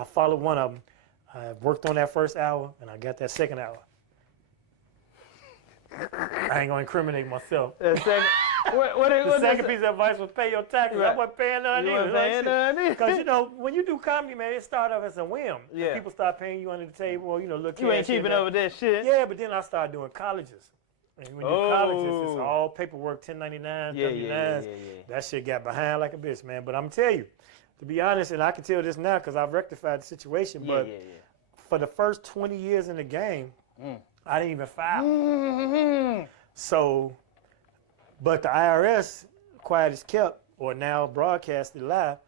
I followed one of them. I worked on that first hour, and I got that second hour. I ain't gonna incriminate myself. The second piece of advice was pay your taxes. Right. I wasn't paying none either. Because you know, when you do comedy, man, it started off as a whim. Yeah. And people start paying you under the table, or you know, look. You ain't keeping up with that shit. Yeah, but then I started doing colleges. And when you do colleges, it's all paperwork, 1099, 39s. Yeah. That shit got behind like a bitch, man. But I'm gonna tell you, to be honest, and I can tell this now because I've rectified the situation. But for the first 20 years in the game, I didn't even file. So, but the IRS, quiet as kept, or now broadcasted live,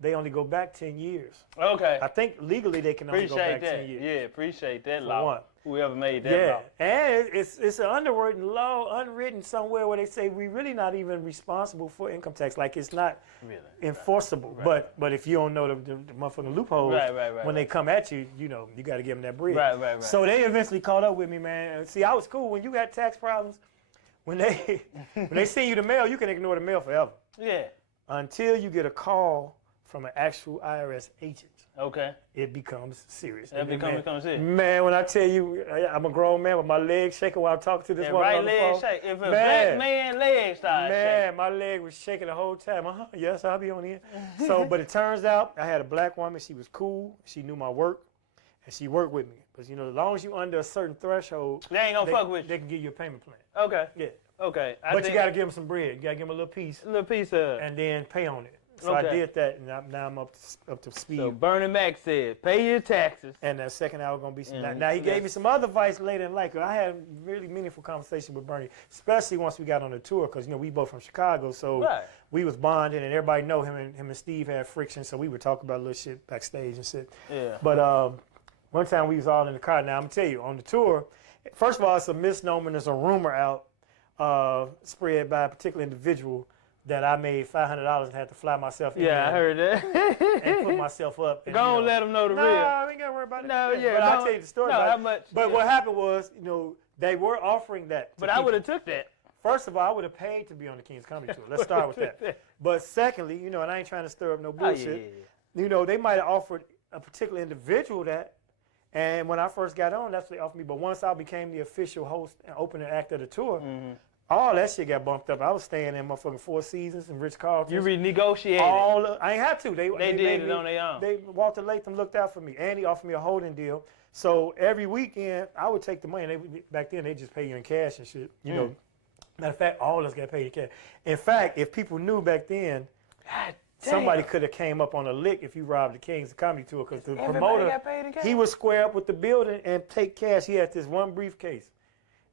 they only go back 10 years. Okay. I think legally they can only go back 10 years. Yeah, appreciate that For law. one. Whoever made that law. And it's an underwritten law, unwritten somewhere where they say we're really not even responsible for income tax. Like it's not enforceable. Right. But if you don't know the motherfucking loopholes, when they come at you, you know, you got to give them that bread. Right. So they eventually caught up with me, man. See, I was cool when you had tax problems. When they send you the mail, you can ignore the mail forever. Yeah. Until you get a call from an actual IRS agent. Okay. It becomes serious. It becomes serious. Man, when I tell you, I'm a grown man with my legs shaking while I'm talking to this woman right on the leg phone. shake. If a black man leg starts shaking. Man, my leg was shaking the whole time. Yes, I'll be on here. So, but it turns out I had a black woman. She was cool. She knew my work, and she worked with me. Because, you know, as long as you under a certain threshold, they ain't gonna fuck with you. They can give you a payment plan. Okay. Yeah. Okay. But you got to give them some bread. You got to give them a little piece. A little piece of. And then pay on it. So I did that, and now I'm up to speed. So Bernie Mac said, pay your taxes. And that second hour going to be some. Now he gave me some other advice later in life. I had a really meaningful conversation with Bernie, especially once we got on the tour, because, you know, we both from Chicago, so we was bonding, and everybody know him and Steve had friction, so we would talk about little shit backstage and shit. Yeah. But one time we was all in the car. Now I'm going to tell you, on the tour, first of all, it's a misnomer, there's a rumor out spread by a particular individual that I made $500 and had to fly myself in. Yeah, I heard that. and put myself up. And, Go on, let them know the real. No, I ain't got to worry about it. No, yeah. But I'll tell you the story about how it. much? But what happened was, you know, they were offering that to But I would have took that. First of all, I would have paid to be on the King's Comedy Tour. Let's start with that. But secondly, you know, and I ain't trying to stir up no bullshit. You know, they might have offered a particular individual that. And when I first got on, that's what they offered me. But once I became the official host and opening act of the tour, all that shit got bumped up. I was staying in motherfucking Four Seasons and Ritz-Carlton. You renegotiated. I ain't had to. They did it on their own. Walter Latham looked out for me, and he offered me a holding deal. So every weekend, I would take the money. Back then, they just pay you in cash and shit. You know, matter of fact, all of us got paid in cash. In fact, if people knew back then, somebody could have came up on a lick if you robbed the King's Comedy Tour, because the promoter, he would square up with the building and take cash. He had this one briefcase.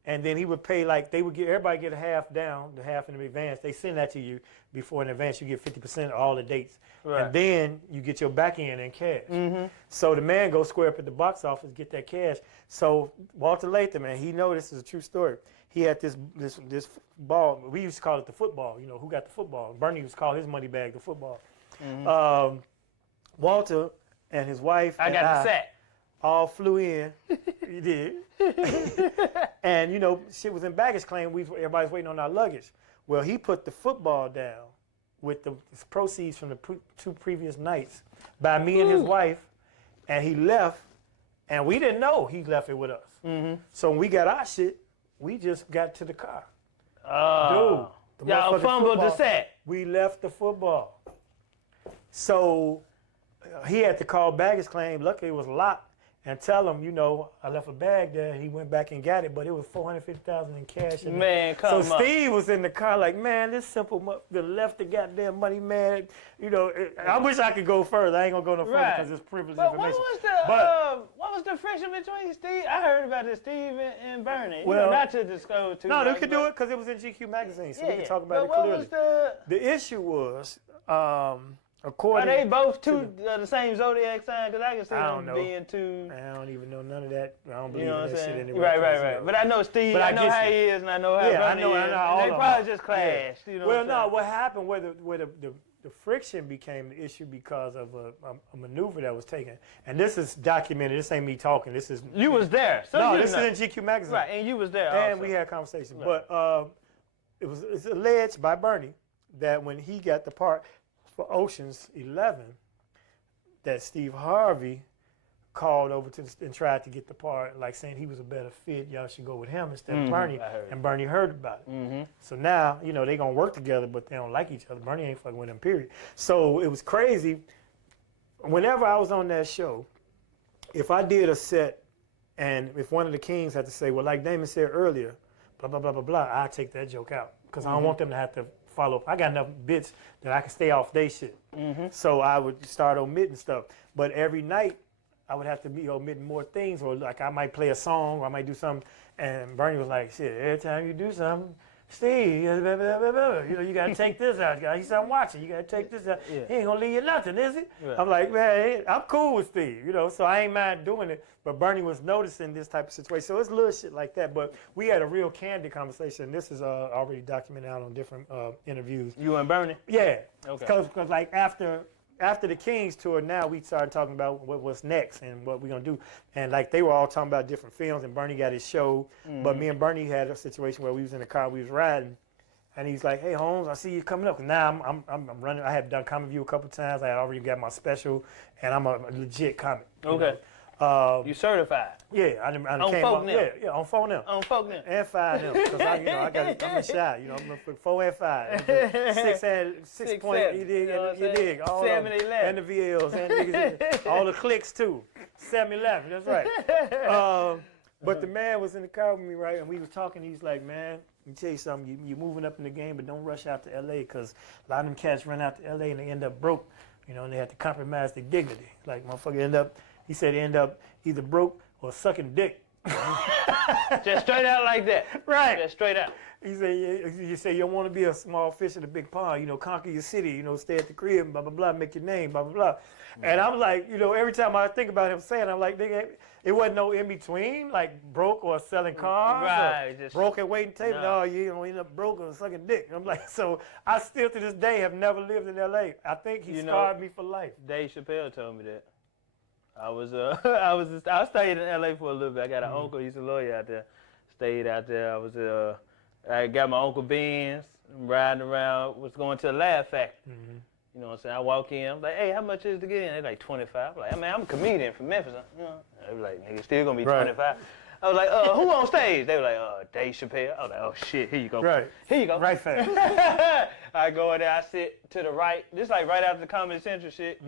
And then he would pay, like, they would get, everybody get a half down, the half in advance. They send that to you before in advance. You get 50% of all the dates. Right. And then you get your back end in cash. So the man goes square up at the box office, get that cash. So Walter Latham, man, he know this is a true story. He had this ball. We used to call it the football. You know, who got the football? Bernie used to call his money bag the football. Walter and his wife I got the sack. All flew in. He did. And, you know, shit was in baggage claim. Everybody's waiting on our luggage. Well, he put the football down with the proceeds from the two previous nights by me and his wife, and he left, and we didn't know he left it with us. So when we got our shit, we just got to the car. Dude, y'all fumbled the sack. We left the football. So he had to call baggage claim. Luckily, it was locked. And tell him, you know, I left a bag there, and he went back and got it, but it was $450,000 in cash. Man, come on. So Steve was in the car like, man, this simple left the goddamn money, man. You know, I wish I could go further. I ain't gonna go no further because it's privileged information. What was the friction between Steve? I heard about it, Steve and Bernie. Well, you know, not to disclose too much. No, they could do it because it was in GQ magazine, so we could talk about it what clearly. Was the issue was, according are they both the same zodiac sign? Because I can see them being two. I don't even know none of that. I don't believe in that shit anyway. Right. But I know Steve. I know how he is, and I know how Bernie is. They probably just clashed. You know well, what happened? Where the friction became the issue because of a maneuver that was taken, and this is documented. This ain't me talking. This is you was there. So no, this is in GQ magazine. Right, and you was there. And we had a conversation, but it's alleged by Bernie that when he got the part for Ocean's 11, that Steve Harvey called over and tried to get the part, like saying he was a better fit. Y'all should go with him instead of Bernie. And Bernie heard about it. So now, you know, they gonna work together, but they don't like each other. Bernie ain't fucking with him, period. So it was crazy. Whenever I was on that show, if I did a set and if one of the kings had to say, well, like Damon said earlier, blah, blah, blah, blah, blah, I take that joke out. Because I don't want them to have to follow up. I got enough bits that I can stay off their shit. So I would start omitting stuff. But every night, I would have to be omitting more things, or like I might play a song, or I might do something, and Bernie was like, shit, every time you do something, Steve, you know, you got to take this out. He said, I'm watching. You got to take this out. He ain't going to leave you nothing, is he? I'm like, man, I'm cool with Steve, you know, so I ain't mind doing it. But Bernie was noticing this type of situation. So it's little shit like that. But we had a real candid conversation. This is already documented out on different interviews. You and Bernie? Yeah. Okay. Because like after the Kings tour, now we started talking about what's next and what we're going to do. And like they were all talking about different films, and Bernie got his show. But me and Bernie had a situation where we was in the car, we was riding, and he's like, hey, Holmes, I see you coming up. And now I'm running. I had done Comic View a couple times. I had already got my special, and I'm a legit comic. Okay. You certified? Yeah, I on came folk up. now? Yeah, on 4 now. On folk now? And 5 now. Because I'm a shy, you know, I'm for 4 and 5. 6 point, you dig. All 7 of them. 11. And the VLs, and niggas, all the clicks too. 7-11, that's right. But the man was in the car with me, right, and we was talking. He's like, man, let me tell you something. You're moving up in the game, but don't rush out to L.A. because a lot of them cats run out to L.A. and they end up broke, you know, and they have to compromise their dignity. Like, motherfucker he said he end up either broke or sucking dick. Just straight out like that. Right. Just straight out. He said, you say you don't want to be a small fish in a big pond, you know, conquer your city, you know, stay at the crib, blah, blah, blah, make your name, blah, blah, blah. And I'm like, you know, every time I think about him saying, I'm like, nigga, it wasn't no in between, like broke or selling cars, right, or broke and waiting table. No, you don't end up broke or sucking dick. I'm like, so I still to this day have never lived in L.A. I think he scarred me for life. Dave Chappelle told me that. I stayed in L.A. for a little bit. I got an uncle, he's a lawyer out there. Stayed out there. I got my Uncle Benz, riding around, was going to the Laugh Factory. You know what I'm saying? I walk in, I'm like, hey, how much is to get in? They're like 25. I'm like, man, I'm a comedian from Memphis. You know? They were like, nigga, still gonna be 25. I was like, who on stage? They were like, Dave Chappelle. I was like, oh shit, here you go. Right. Here you go. Right fast. I go in there, I sit to the right, just like right after the Comedy Central shit.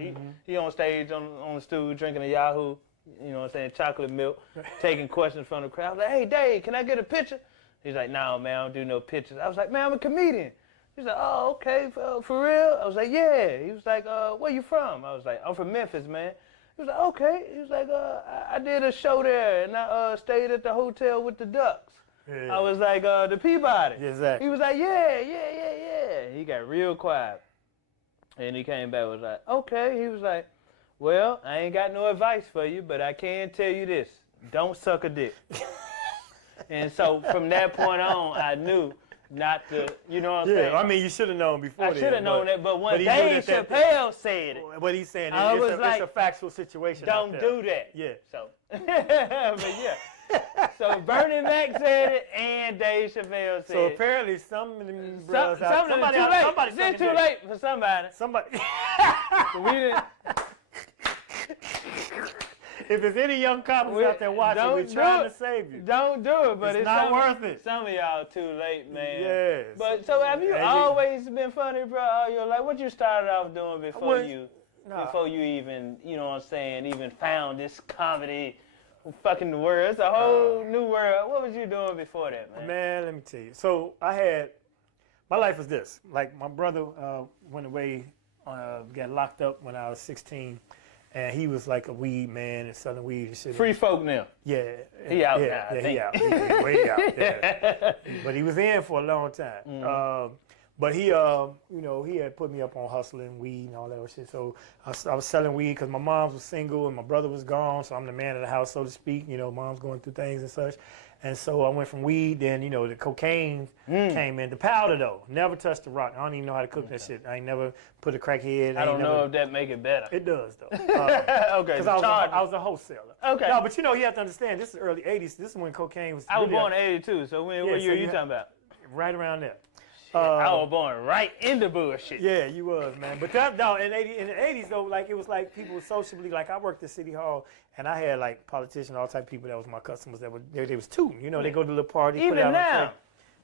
He on stage on the stool drinking a Yahoo, you know what I'm saying, chocolate milk, taking questions from the crowd. I was like, hey Dave, can I get a picture? He's like, no man, I don't do no pictures. I was like, man, I'm a comedian. He's like, oh, okay, for real? I was like, yeah. He was like, where you from? I was like, I'm from Memphis, man. He was like, okay. He was like, I did a show there, and I stayed at the hotel with the Ducks. Yeah. I was like, the Peabody. Exactly. He was like, yeah. He got real quiet. And he came back and was like, okay. He was like, well, I ain't got no advice for you, but I can tell you this. Don't suck a dick. And so from that point on, I knew not to, you know what I'm saying? Yeah, I mean, you should have known before. I should have known that, but when Dave Chappelle said it, what he's saying, it's a factual situation. Don't do that. Yeah. So, but yeah. So Bernie Mac said it, and Dave Chappelle said it. So apparently, some of them brothers it's too late for somebody. We didn't. If there's any young couples out there watching, we're trying to save you. Don't do it, but it's not worth it. Some of y'all too late, man. Yes. But so have you always been funny, bro? All your life? What you started off doing before you even, you know what I'm saying, even found this comedy fucking world? It's a whole new world. What was you doing before that, man? Man, let me tell you. So my life was this. Like my brother went away, got locked up when I was 16. And he was like a weed man and selling weed and shit. Free folk now. Yeah. He out now. Yeah, he out. He way out. Yeah. But he was in for a long time. But he, you know, he had put me up on hustling weed and all that shit. So I was selling weed because my mom was single and my brother was gone. So I'm the man of the house, so to speak. You know, mom's going through things and such. And so I went from weed, then, you know, the cocaine came in. The powder, though, never touched the rock. I don't even know how to cook that shit. I ain't never put a crackhead. I don't know if that make it better. It does, though. Okay. Because I was a wholesaler. Okay. No, but you know, you have to understand, this is early 80s. This is when cocaine was... I was born in 82, so what year are you talking about? Right around there. I was born right in the bullshit. Yeah, you was, man. But that, no, in the 80s though, like it was like people sociably, like I worked at City Hall and I had like politicians, all type of people that was my customers that were they was tooting. You know, they go to the little party. Even put out now.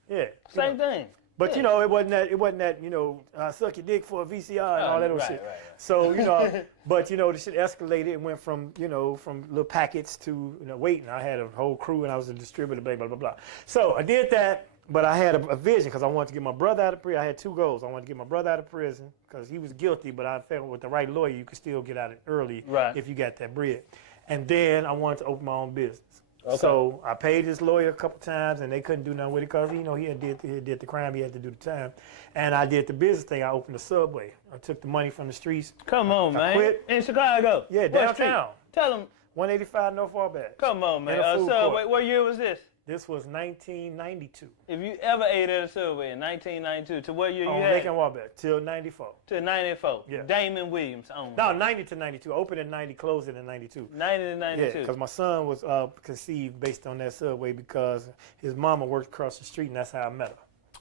Yeah. Same thing. But you know, it wasn't that, you know, suck your dick for a VCR and all that old shit. Right. So, you know, but you know, the shit escalated and went from, you know, from little packets to, you know, waiting. I had a whole crew and I was a distributor, blah, blah, blah, blah. So I did that, but I had a vision because I wanted to get my brother out of prison. I had two goals. I wanted to get my brother out of prison because he was guilty, but I felt with the right lawyer, you could still get out early if you got that bread. And then I wanted to open my own business. Okay. So I paid his lawyer a couple times, and they couldn't do nothing with it because, you know, he did the crime. He had to do the time. And I did the business thing. I opened a Subway. I took the money from the streets. Come on, man. Quit. In Chicago? Yeah, downtown. Tell them. 185 North Fallback. Come on, man. Subway, what year was this? This was 1992. If you ever ate at a Subway in 1992, to what year you had? Lake and Waback, till 94. To 94. Yeah. Damon Williams on. No, 90 to 92. Opened in 90, closed in 92. 90 to 92. Yeah, because my son was conceived based on that Subway because his mama worked across the street, and that's how I met her.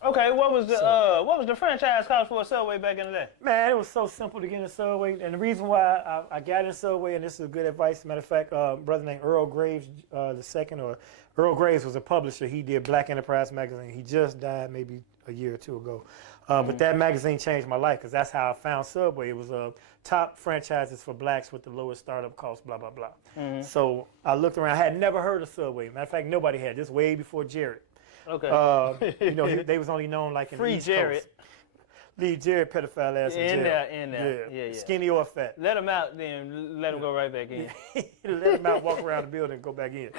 Okay, what was the franchise cost for a Subway back in the day? Man, it was so simple to get in a Subway, and the reason why I got in Subway, and this is good advice. Matter of fact, brother named Earl Graves II, Earl Graves was a publisher. He did Black Enterprise magazine. He just died maybe a year or two ago. But that magazine changed my life because that's how I found Subway. It was top franchises for blacks with the lowest startup cost, blah, blah, blah. So I looked around. I had never heard of Subway. Matter of fact, nobody had. This way before Jared. Okay. You know, they was only known like in Free the East Jared. Coast. Leave Jared pedophile ass in jail. In there. Yeah. Skinny or fat. Let him out, then let him go right back in. Let him out, walk around the building, and go back in.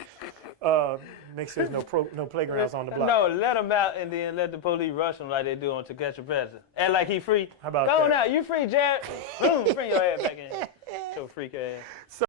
Make sure there's no playgrounds on the block. No, let him out and then let the police rush him like they do on To Catch a Predator. Act like he free. How about Go that? on out, you free, Jared. Boom, bring your ass back in. Your freak ass.